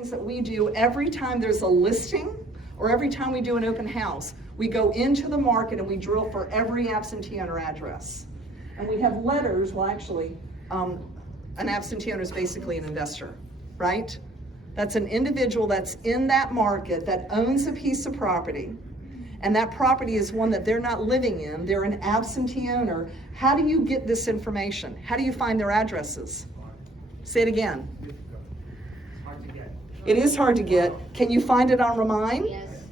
things that we do every time there's a listing or every time we do an open house. We go into the market and we drill for every absentee owner address. And we have letters, well actually, an absentee owner is basically an investor, right? That's an individual that's in that market that owns a piece of property, and that property is one that they're not living in, they're an absentee owner. How do you get this information? How do you find their addresses? Say it again. It's hard to get. It is hard to get. Can you find it on Remind? Yes.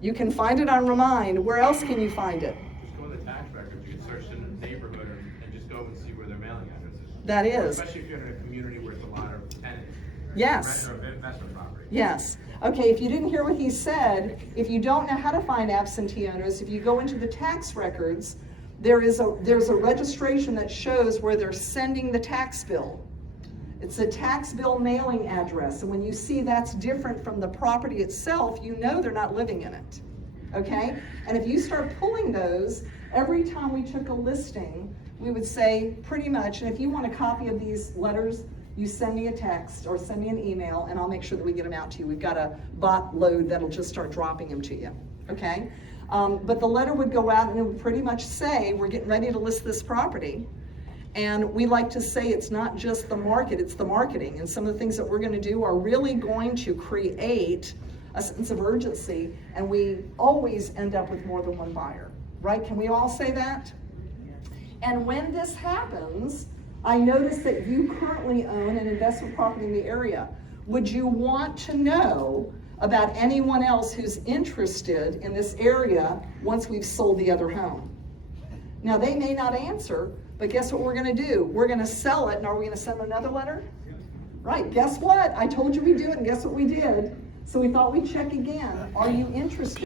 You can find it on Remind. Where else can you find it? Just go to the tax records, you can search in the neighborhood and just go and see where their mailing address is. That is. Especially if you're in a community where it's a lot of tenants. Yes. Rent or investment property. Yes. Okay, if you didn't hear what he said, if you don't know how to find absentee owners, if you go into the tax records, there's a registration that shows where they're sending the tax bill. It's a tax bill mailing address, and when you see that's different from the property itself, you know they're not living in it, okay? And if you start pulling those, every time we took a listing, we would say pretty much, and if you want a copy of these letters, you send me a text or send me an email and I'll make sure that we get them out to you. We've got a bot load that'll just start dropping them to you, okay? But the letter would go out and it would pretty much say, we're getting ready to list this property. And we like to say it's not just the market, it's the marketing. And some of the things that we're gonna do are really going to create a sense of urgency, and we always end up with more than one buyer, right? Can we all say that? And when this happens, I notice that you currently own an investment property in the area. Would you want to know about anyone else who's interested in this area once we've sold the other home? Now, they may not answer, but guess what we're gonna do? We're gonna sell it, and are we gonna send another letter? Right, guess what? I told you we'd do it, and guess what we did? So we thought we'd check again. Are you interested?